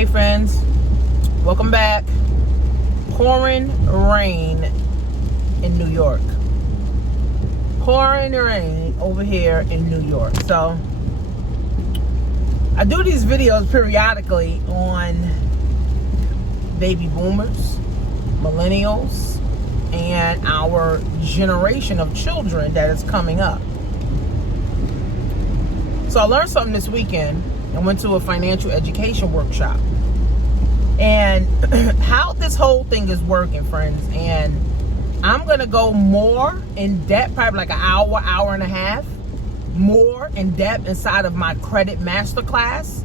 Hey friends, welcome back. Pouring rain in New York. Pouring rain over here in New York. So I do these videos periodically on baby boomers, millennials, and our generation of children that is coming up. So I learned something this weekend. I went to a financial education workshop. And how this whole thing is working, friends, and I'm going to go more in depth, probably like an hour, hour and a half, more in depth inside of my credit masterclass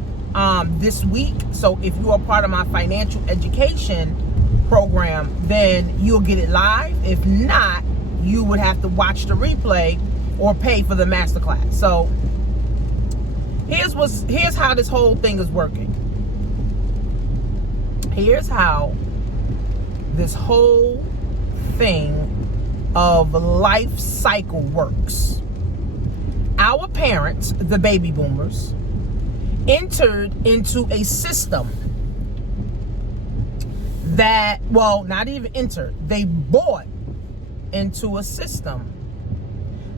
this week. So if you are part of my financial education program, then you'll get it live. If not, you would have to watch the replay or pay for the masterclass. So here's how this whole thing is working. Here's how this whole thing of life cycle works. Our parents, the baby boomers, entered into a system that, well, not even entered, they bought into a system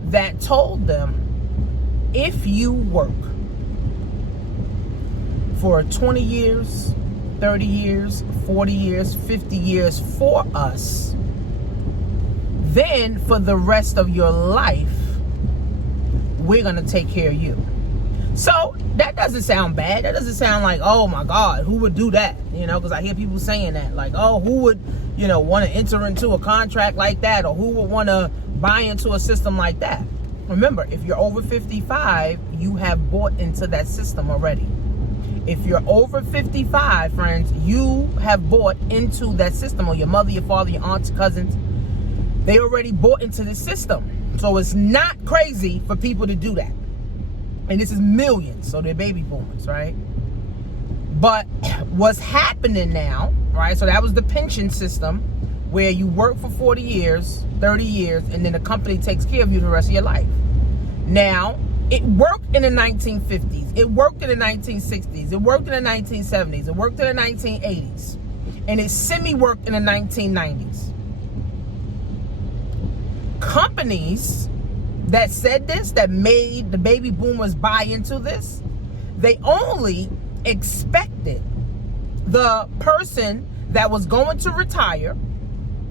that told them, if you work for 20 years, 30 years, 40 years, 50 years for us, then for the rest of your life, we're going to take care of you. So that doesn't sound bad. That doesn't sound like, oh my God, who would do that? Because I hear people saying that, like, oh, who would, want to enter into a contract like that, or who would want to buy into a system like that? Remember, if you're over 55, you have bought into that system already. If you're over 55, friends, you have bought into that system, or your mother, your father, your aunts, cousins, they already bought into the system. So it's not crazy for people to do that. And this is millions, so they're baby boomers, right? But what's happening now, right? So that was the pension system where you work for 40 years, 30 years, and then the company takes care of you the rest of your life. Now, it worked in the 1950s. It worked in the 1960s. It worked in the 1970s. It worked in the 1980s. And it semi-worked in the 1990s. Companies that said this, that made the baby boomers buy into this, they only expected the person that was going to retire,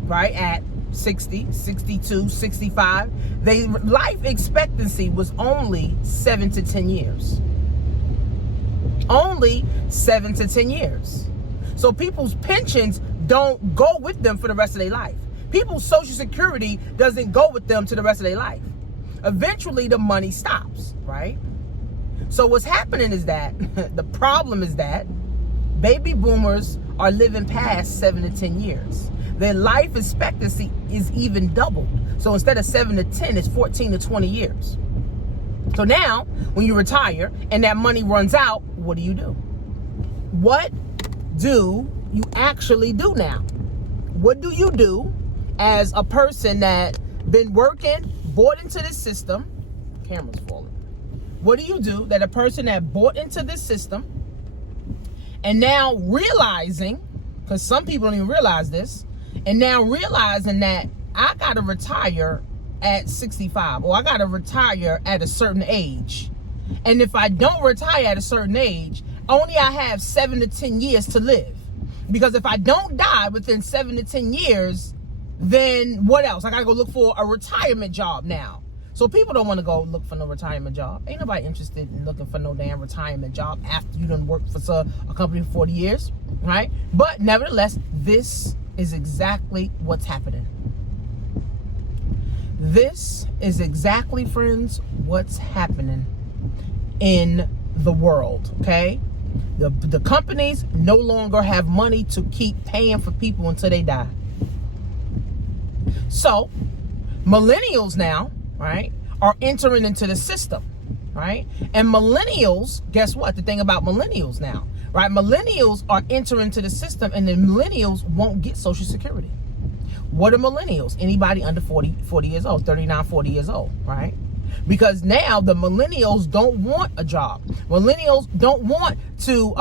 right, at 60, 62, 65, their life expectancy was only 7 to 10 years. Only 7 to 10 years. So people's pensions don't go with them for the rest of their life. People's Social Security doesn't go with them to the rest of their life. Eventually, the money stops, right? So what's happening is that, the problem is that baby boomers are living past 7 to 10 years. Their life expectancy is even doubled. So instead of 7 to 10, it's 14 to 20 years. So now, when you retire and that money runs out, what do you do? What do you actually do now? What do you do as a person that been working, bought into this system? Camera's falling. What do you do that a person that bought into this system and now realizing, because some people don't even realize this, and now realizing that I got to retire at 65, or I got to retire at a certain age. And if I don't retire at a certain age, only I have 7 to 10 years to live. Because if I don't die within 7 to 10 years, then what else? I got to go look for a retirement job now. So people don't want to go look for no retirement job. Ain't nobody interested in looking for no damn retirement job after you done worked for a company for 40 years, right? But nevertheless, this is exactly what's happening. This is exactly, friends, what's happening in the world, okay? The companies no longer have money to keep paying for people until they die. So, millennials now, right, are entering into the system, right? And millennials, guess what? The thing about millennials now, right? Millennials are entering into the system, and then millennials won't get Social Security. What are millennials? Anybody under 40 years old, 39, 40 years old, right? Because now the millennials don't want a job. Millennials don't want to,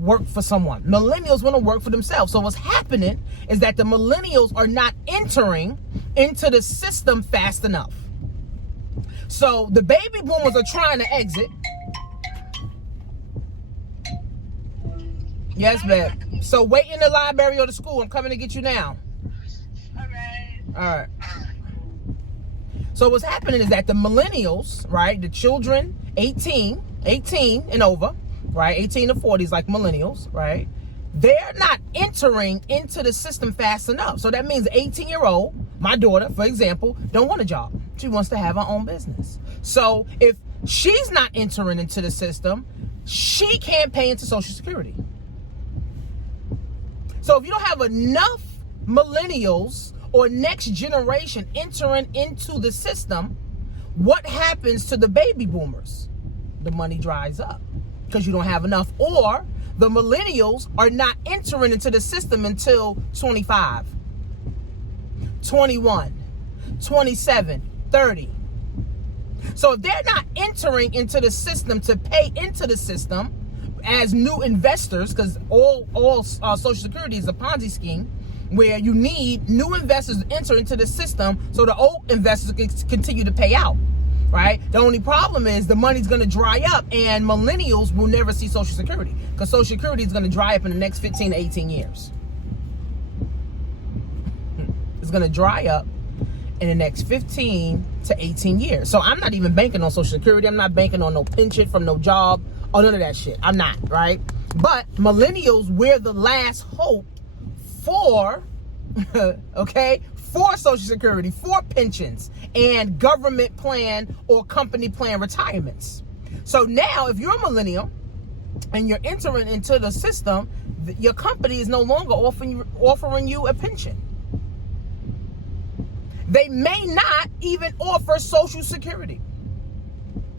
work for someone. Millennials want to work for themselves. So what's happening is that the millennials are not entering into the system fast enough. So the baby boomers are trying to exit. Yes, babe. So wait in the library or the school. I'm coming to get you now. All right. So what's happening is that the millennials, right, the children, 18 and over, right, 18 to 40s, like millennials, right, they're not entering into the system fast enough. So that means 18-year-old, my daughter, for example, don't want a job. She wants to have her own business. So if she's not entering into the system, she can't pay into Social Security. So if you don't have enough millennials or next generation entering into the system, what happens to the baby boomers? The money dries up because you don't have enough, or the millennials are not entering into the system until 25, 21, 27, 30. So if they're not entering into the system to pay into the system as new investors, because all Social Security is a Ponzi scheme, where you need new investors to enter into the system so the old investors can continue to pay out, right? The only problem is the money's going to dry up, and millennials will never see Social Security because Social Security is going to dry up in the next 15 to 18 years. It's going to dry up in the next 15 to 18 years. So I'm not even banking on Social Security. I'm not banking on no pension from no job or none of that shit. I'm not, right? But millennials, we're the last hope for, for Social Security, for pensions and government plan or company plan retirements. So now if you're a millennial and you're entering into the system, your company is no longer offering you a pension. They may not even offer Social Security,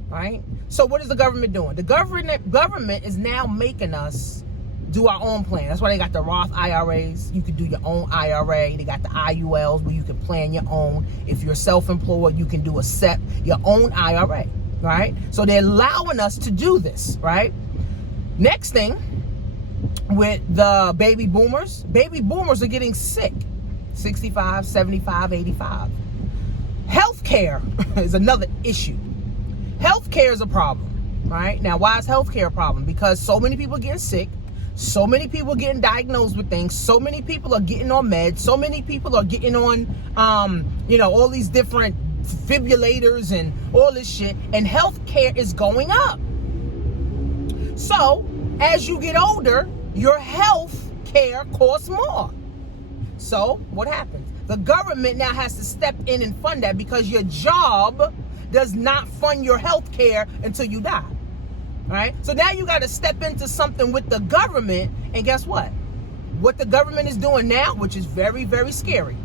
right? So what is the government doing? The government is now making us do our own plan. That's why they got the Roth IRAs. You can do your own IRA. They got the IULs where you can plan your own. If you're self-employed, you can do your own IRA, right? So they're allowing us to do this, right? Next thing with the baby boomers are getting sick. 65, 75, 85. Healthcare is another issue. Healthcare is a problem, right? Now, why is healthcare a problem? Because so many people are getting sick. So many people are getting diagnosed with things. So many people are getting on meds. So many people are getting on, all these different defibrillators and all this shit. And healthcare is going up. So as you get older, your health care costs more. So what happens? The government now has to step in and fund that because your job does not fund your health care until you die. Right? So now you got to step into something with the government, and guess what? What the government is doing now, which is very, very scary.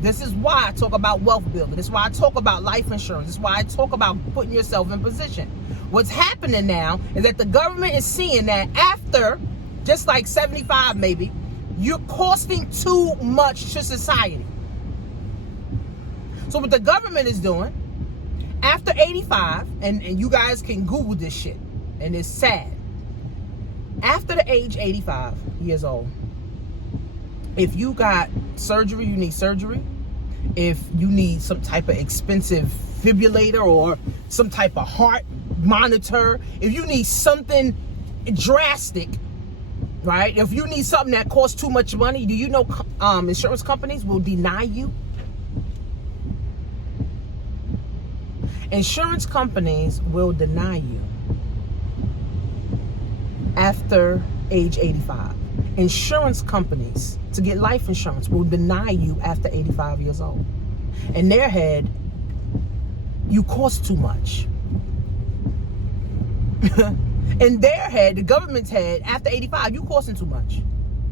This is why I talk about wealth building. This is why I talk about life insurance. This is why I talk about putting yourself in position. What's happening now is that the government is seeing that after just like 75 maybe, you're costing too much to society. So what the government is doing, after 85, and you guys can Google this shit, and it's sad. After the age 85 years old, if you got surgery, you need surgery. If you need some type of expensive defibrillator or some type of heart monitor, if you need something drastic, right? If you need something that costs too much money, do you know insurance companies will deny you? Insurance companies will deny you after age 85. Insurance companies, to get life insurance, will deny you after 85 years old. In their head, you cost too much. In their head, the government's head, after 85, you costing too much.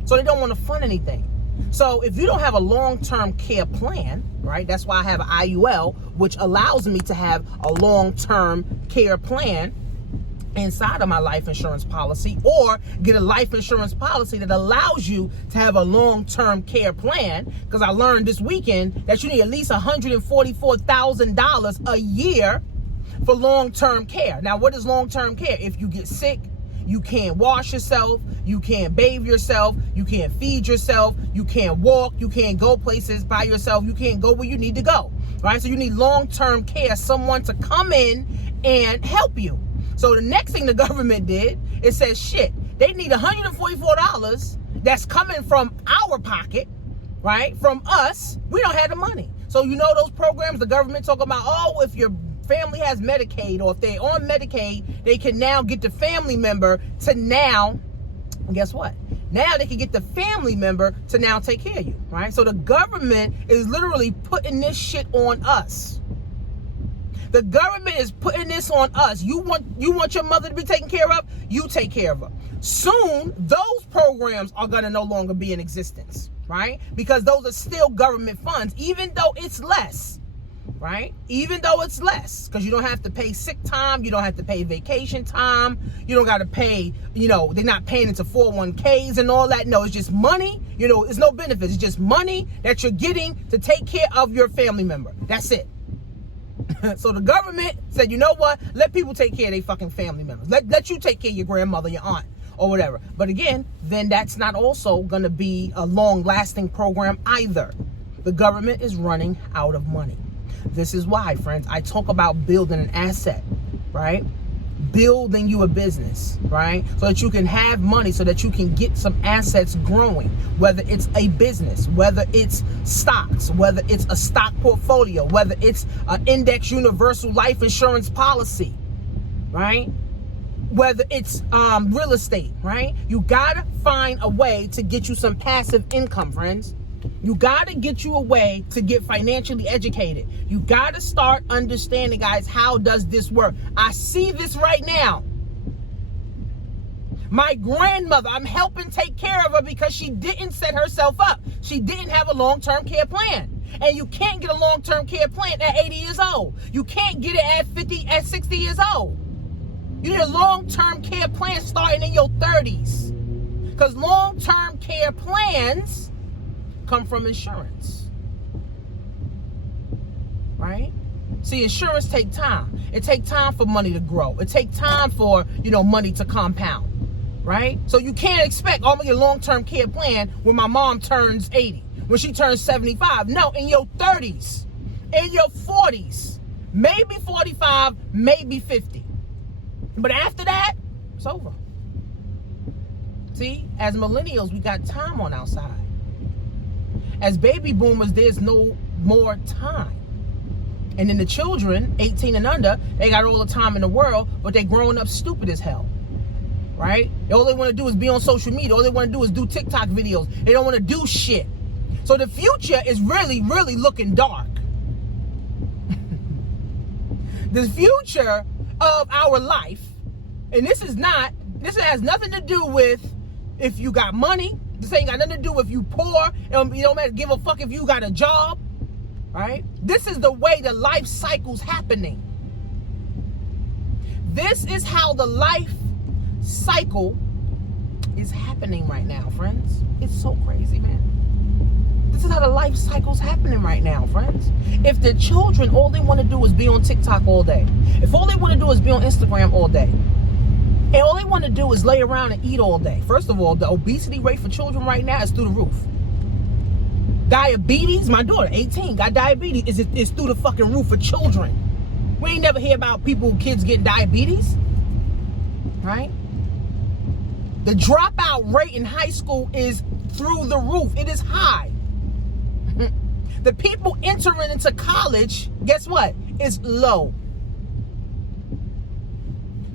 So they don't want to fund anything. So if you don't have a long-term care plan, right? That's why I have an IUL, which allows me to have a long-term care plan inside of my life insurance policy, or get a life insurance policy that allows you to have a long-term care plan. Because I learned this weekend that you need at least $144,000 a year for long-term care. Now, what is long-term care? If you get sick, you can't wash yourself, you can't bathe yourself, you can't feed yourself, you can't walk, you can't go places by yourself, you can't go where you need to go, right? So you need long-term care, someone to come in and help you. So the next thing the government did, it says, shit, they need $144 that's coming from our pocket, right? From us. We don't have the money. So you know those programs the government talk about, oh, if your family has Medicaid, or if they're on Medicaid, they can now get the family member to now, guess what? Now they can get the family member to now take care of you, right? So the government is literally putting this shit on us. The government is putting this on us. You want your mother to be taken care of? You take care of her. Soon, those programs are going to no longer be in existence, right? Because those are still government funds, even though it's less. Right? Even though it's less, because you don't have to pay sick time, you don't have to pay vacation time, you don't got to pay, they're not paying into 401ks and all that. No, it's just money, it's no benefits. It's just money that you're getting to take care of your family member. That's it. So the government said, you know what? Let people take care of their fucking family members. Let you take care of your grandmother, your aunt, or whatever. But again, then that's not also going to be a long-lasting program either. The government is running out of money. This is why, friends, I talk about building an asset, right? Building you a business, right? So that you can have money, so that you can get some assets growing, whether it's a business, whether it's stocks, whether it's a stock portfolio, whether it's an index universal life insurance policy, right? Whether it's real estate, right? You gotta find a way to get you some passive income, friends. You got to get you a way to get financially educated. You got to start understanding, guys, how does this work? I see this right now. My grandmother, I'm helping take care of her because she didn't set herself up. She didn't have a long-term care plan. And you can't get a long-term care plan at 80 years old. You can't get it at 50, at 60 years old. You need a long-term care plan starting in your 30s. Because long-term care plans come from insurance, right? See, insurance take time. It take time for money to grow. It take time for, money to compound, right? So you can't expect, I'm gonna get a long-term care plan when my mom turns 80, when she turns 75. No, in your 30s, in your 40s, maybe 45, maybe 50. But after that, it's over. See, as millennials, we got time on our side. As baby boomers, there's no more time. And then the children, 18 and under, they got all the time in the world, but they growing up stupid as hell, right? All they want to do is be on social media. All they want to do is do TikTok videos. They don't want to do shit. So the future is really, really looking dark. The future of our life, and this has nothing to do with if you got money. This ain't got nothing to do with you poor. You don't matter, give a fuck if you got a job, right? This is the way the life cycle's happening. This is how the life cycle is happening right now, friends. It's so crazy, man. This is how the life cycle's happening right now, friends. If the children, all they want to do is be on TikTok all day. If all they want to do is be on Instagram all day. And all they want to do is lay around and eat all day. First of all, the obesity rate for children right now is through the roof. Diabetes, my daughter, 18, got diabetes. It's through the fucking roof for children. We ain't never hear about kids getting diabetes, right? The dropout rate in high school is through the roof. It is high. The people entering into college, guess what? Is low.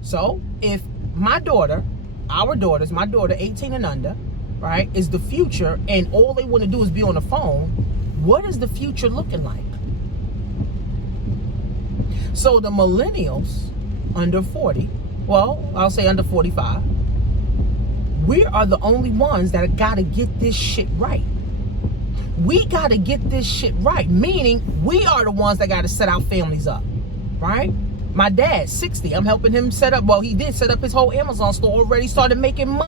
So if my daughter, my daughter 18 and under, right, is the future, and all they want to do is be on the phone, what is the future looking like? So the millennials under 40, well, I'll say under 45, we are the only ones that got to get this shit right. We got to get this shit right, meaning we are the ones that got to set our families up, right? My dad, 60, I'm helping him set up, well, he did set up his whole Amazon store, already started making money.